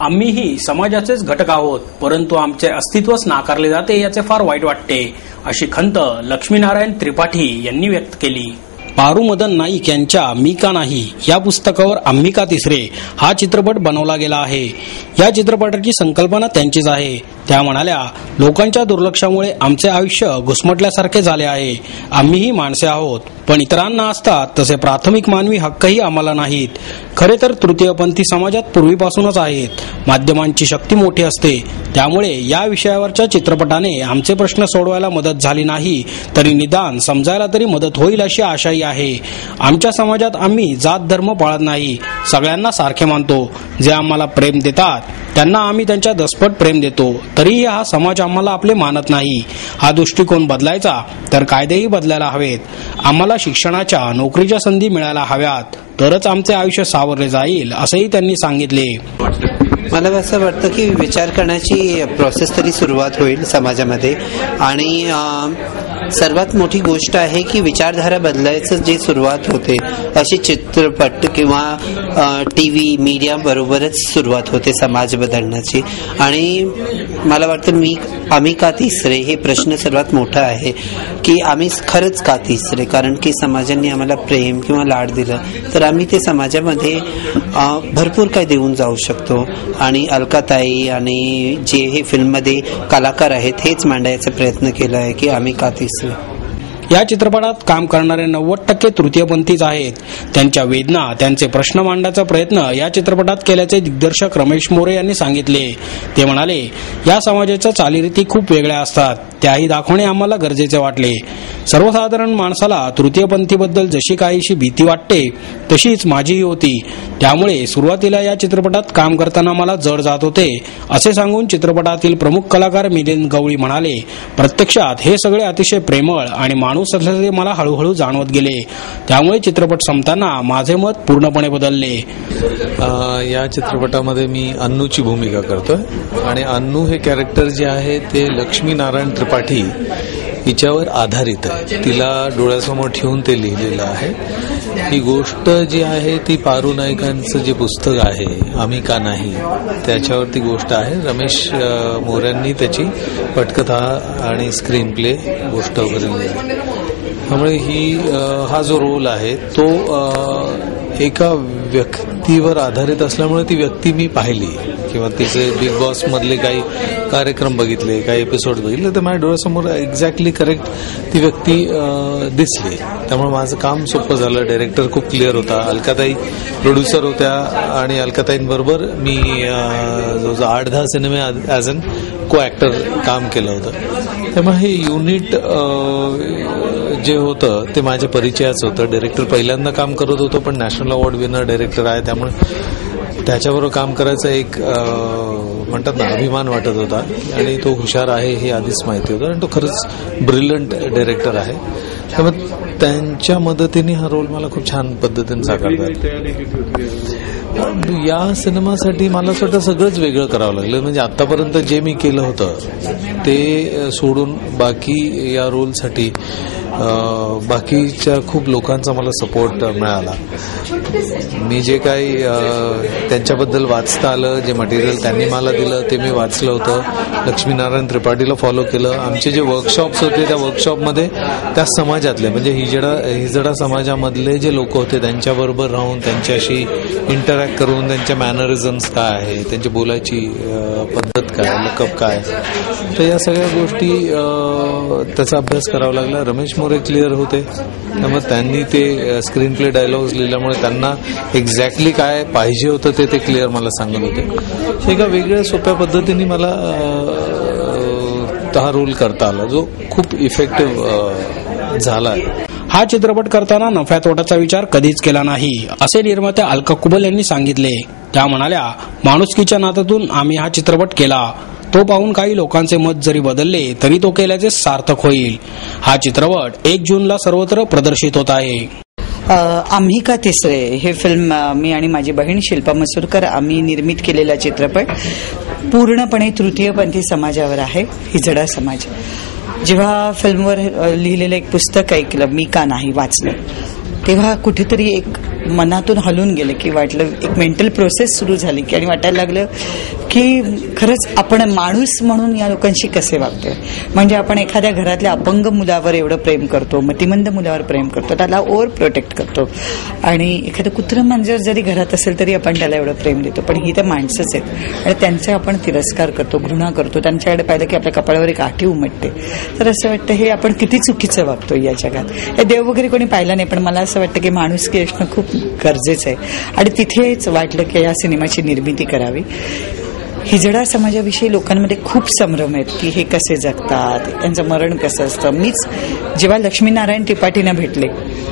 आम्हीही समाजाचेच घटक आहोत, परंतु आमचे अस्तित्वच नाकारले जाते याचे फार वाईट वाटते, अशी खंत लक्ष्मीनारायण त्रिपाठी यांनी व्यक्त केली. पारू मदन नाईक यांच्या मी का नाही या पुस्तकावर आम्ही का तिसरे हा चित्रपट बनवला गेला आहे. या चित्रपटाची संकल्पना त्यांचीच आहे. त्या म्हणाल्या, लोकांच्या दुर्लक्षामुळे आमचे आयुष्य घुसमटल्यासारखे झाले आहे. आम्हीही माणसे आहोत, पण इतरांना असतात तसे प्राथमिक मानवी हक्कही आम्हाला नाहीत. खरे तर तृतीयपंथी समाजात पूर्वीपासूनच आहेत. माध्यमांची शक्ती मोठी असते, त्यामुळे या विषयावरच्या चित्रपटाने आमचे प्रश्न सोडवायला मदत झाली नाही तरी निदान समजायला तरी मदत होईल अशी आशाही आहे. आमच्या समाजात आम्ही जात धर्म पाळत नाही, सगळ्यांना सारखे मानतो. जे आम्हाला प्रेम देतात त्यांना आम्ही त्यांच्या दसपट प्रेम देतो, तरीही हा समाज आम्हाला आपले मानत नाही. हा दृष्टिकोन बदलायचा तर कायदेही बदलायला हवेत. आम्हाला शिक्षणाच्या नोकरीच्या संधी मिळायला हव्यात, तरच आमचे आयुष्य सावरले जाईल, असंही त्यांनी सांगितले. मला असं वाटतं की विचार करण्याची प्रोसेस तरी सुरुवात होईल समाजामध्ये. आणि सर्वात मोठी गोष्ट आहे की विचारधारा बदलायचं जे सुरुवात होते अशी चित्रपट किंवा TV मीडिया बरोबरच सुरुवात होते समाज बदलण्याची. आणि मला वाटतं आम्ही का तिसरे हे प्रश्न सर्वात मोठा आहे की आम्ही खरंच का तिसरे. कारण की समाजाने आम्हाला प्रेम किंवा लाड दिलं तर आम्ही ते समाजामध्ये भरपूर काही देऊन जाऊ शकतो. आणि अलकाताई आणि जे हे फिल्ममध्ये कलाकार आहेत हेच मांडायचा प्रयत्न केला आहे की आम्ही का तिसरे. या चित्रपटात काम करणारे 90% तृतीयपंथीच आहेत. त्यांच्या वेदना, त्यांचे प्रश्न मांडण्याचा प्रयत्न या चित्रपटात केल्याचे दिग्दर्शक रमेश मोरे यांनी सांगितले. ते म्हणाले, या समाजाच्या चालीरीती खूप वेगळ्या असतात, त्याही दाखवणे आम्हाला गरजेचे वाटले. सर्वसाधारण माणसाला तृतीयपंथीबद्दल जशी काहीशी भीती वाटते तशीच माझीही होती. त्यामुळे सुरुवातीला या चित्रपटात काम करताना मला जड जात होते, असे सांगून चित्रपटातील प्रमुख कलाकार मिलिंद गवळी म्हणाले, प्रत्यक्षात हे सगळे अतिशय प्रेमळ आणि माणूस असल्याचे मला हळूहळू जाणवत गेले. त्यामुळे चित्रपट संपताना माझे मत पूर्णपणे बदलले. या चित्रपटामध्ये मी अन्नूची भूमिका करतोय आणि अन्नू हे कॅरेक्टर जे आहे ते लक्ष्मीनारायण त्रिपाठी हिच्यावर आधारित आहे. तिला डोळ्यासमोर ठेवून ते लिहिलेलं आहे. ही गोष्ट जी आहे ती पारू नाईकांचं जे पुस्तक आहे आम्ही का नाही त्याच्यावरती गोष्ट आहे. रमेश मोऱ्यांनी त्याची पटकथा आणि स्क्रीन प्ले गोष्ट वगैरे लिहिली. त्यामुळे हा जो रोल आहे तो एका व्यक्तीवर आधारित असल्यामुळे ती व्यक्ती मी पाहिली किंवा तिचे बिग बॉस मधले काही कार्यक्रम बघितले, काही एपिसोड बघितले तर माझ्या डोळ्यासमोर एक्झॅक्टली करेक्ट ती व्यक्ती दिसली. त्यामुळे माझं काम सोपं झालं. डायरेक्टर खूप क्लिअर होता. अलकाताई प्रोड्युसर होत्या आणि अलकाताईंबरोबर मी जवळजवळ 8-10 सिनेमे ॲज अन को ॲक्टर काम केलं होतं. त्यामुळे हे युनिट जे होतं ते माझ्या परिचयाचं होतं. डायरेक्टर पहिल्यांदा काम करत होतो, पण नॅशनल अवॉर्ड विनर डायरेक्टर आहे, त्यामुळे त्याच्याबरोबर काम करायचा एक म्हणतात ना अभिमान वाटत होता. आणि तो हुशार आहे हे आधीच माहिती होतं आणि तो खरंच ब्रिलियंट डायरेक्टर आहे. त्यामुळे त्यांच्या मदतीने हा रोल मला खूप छान पद्धतीने साकारता आला. या सिनेमासाठी मला स्वतः सगळंच वेगळं करावं लागलं. म्हणजे आतापर्यंत जे मी केलं होतं ते सोडून बाकी या रोलसाठी बाकीच्या खूप लोकांचा मला सपोर्ट मिळाला. मी जे काही त्यांच्याबद्दल वाचता आलं, जे मटेरियल त्यांनी मला दिलं ते मी वाचलं होतं. लक्ष्मीनारायण त्रिपाठीला फॉलो केलं. आमचे जे वर्कशॉप्स होते त्या वर्कशॉपमध्ये त्या समाजातले म्हणजे हिजडा समाजामधले जे लोक होते त्यांच्याबरोबर राहून त्यांच्याशी इंटरॅक्ट करून त्यांच्या मॅनरिझम्स काय आहे, त्यांची बोलायची पद्धत काय, लकअप काय, तर या सगळ्या गोष्टी त्याचा अभ्यास करावा लागला. रमेश मोरे क्लिअर होते, त्यामुळे त्यांनी ते स्क्रीन प्ले डायलॉग्स लिहिल्यामुळे त्यांना एक्झॅक्टली काय पाहिजे होतं ते क्लिअर मला सांगत होते. एका वेगळ्या सोप्या पद्धतीने मला हा रोल करता आला जो खूप इफेक्टिव्ह झाला. हा चित्रपट करताना नफ्या तोट्याचा विचार कधीच केला नाही, असे निर्मात्या अलका कुबल यांनी सांगितले. त्या म्हणाल्या, माणुसकीच्या नात्यातून आम्ही हा चित्रपट केला. तो पाहून काही लोकांचे मत जरी बदलले तरी तो केल्याचे सार्थक होईल. हा चित्रपट 1 जूनला सर्वत्र प्रदर्शित होत आहे. आम्ही का तिसरे हे फिल्म मी आणि माझी बहीण शिल्पा मसूरकर आम्ही निर्मित केलेला चित्रपट पूर्णपणे तृतीयपंथी समाजावर आहे. हिजडा समाज. जेव्हा फिल्मवर लिहिलेलं एक पुस्तक ऐकलं, मी का नाही वाचलं, तेव्हा कुठेतरी एक मनातून हलून गेले की वाटलं एक मेंटल प्रोसेस सुरू झाली की आणि वाटायला लागलं की खरंच आपण माणूस म्हणून या लोकांशी कसे वागतोय. म्हणजे आपण एखाद्या घरातल्या अपंग मुलावर एवढं प्रेम करतो, मतिमंद मुलावर प्रेम करतो, त्याला ओव्हर प्रोटेक्ट करतो आणि एखादं कुत्रं मांजर जरी घरात असेल तरी आपण त्याला एवढं प्रेम देतो. पण ही तर माणसंच आहेत आणि त्यांचा आपण तिरस्कार करतो, घृणा करतो, त्यांच्याकडे पाहिलं की आपल्या कपाळावर एक आठी उमटते. तर असं वाटतं हे आपण किती चुकीचं वागतो या जगात. हे देव वगैरे कोणी पाहिलं नाही, पण मला असं वाटतं की माणुसकी असणं खूप गरजेचं आहे आणि तिथेच वाटलं की या सिनेमाची निर्मिती करावी. हिजडा समाजाविषयी लोकांमध्ये खूप संभ्रम आहेत की हे कसे जगतात, त्यांचं मरण कसं असतं. मीच जेव्हा लक्ष्मीनारायण त्रिपाठींना भेटले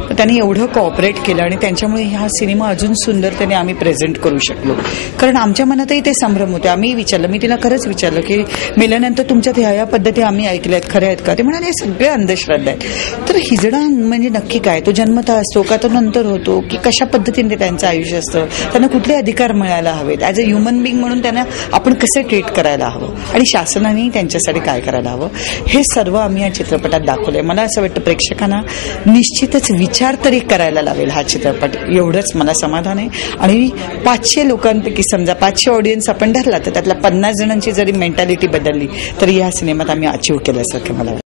तर त्यांनी एवढं कोऑपरेट केलं आणि त्यांच्यामुळे हा सिनेमा अजून सुंदरतेने आम्ही प्रेझेंट करू शकलो. कारण आमच्या मनातही ते संभ्रम होते. आम्ही विचारलं, मी तिला खरंच विचारलं की मेल्यानंतर तुमच्यात ह्या पद्धती आम्ही ऐकल्यात खऱ्या आहेत का. ते म्हणाले हे सगळे अंधश्रद्धा आहेत. तर हिजडा म्हणजे नक्की काय, तो जन्मतः असतो का तो नंतर होतो की कशा पद्धतीने त्यांचं आयुष्य असतं, त्यांना कुठले अधिकार मिळायला हवेत, ॲज अ ह्युमन बिंग म्हणून त्यांना आपण कसं ट्रीट करायला हवं आणि शासनाने त्यांच्यासाठी काय करायला हवं, हे सर्व आम्ही या चित्रपटात दाखवलंय. मला असं वाटतं प्रेक्षकांना निश्चितच विचार तरी करायला लावेल हा चित्रपट, एवढंच मला समाधान आहे. आणि 500 लोकांपैकी समजा 500 ऑडियन्स आपण धरला तर त्यातल्या 50 जणांची जरी मेंटॅलिटी बदलली तरी या सिनेमात आम्ही अचीव्ह केल्यासारखं मला वाटतं.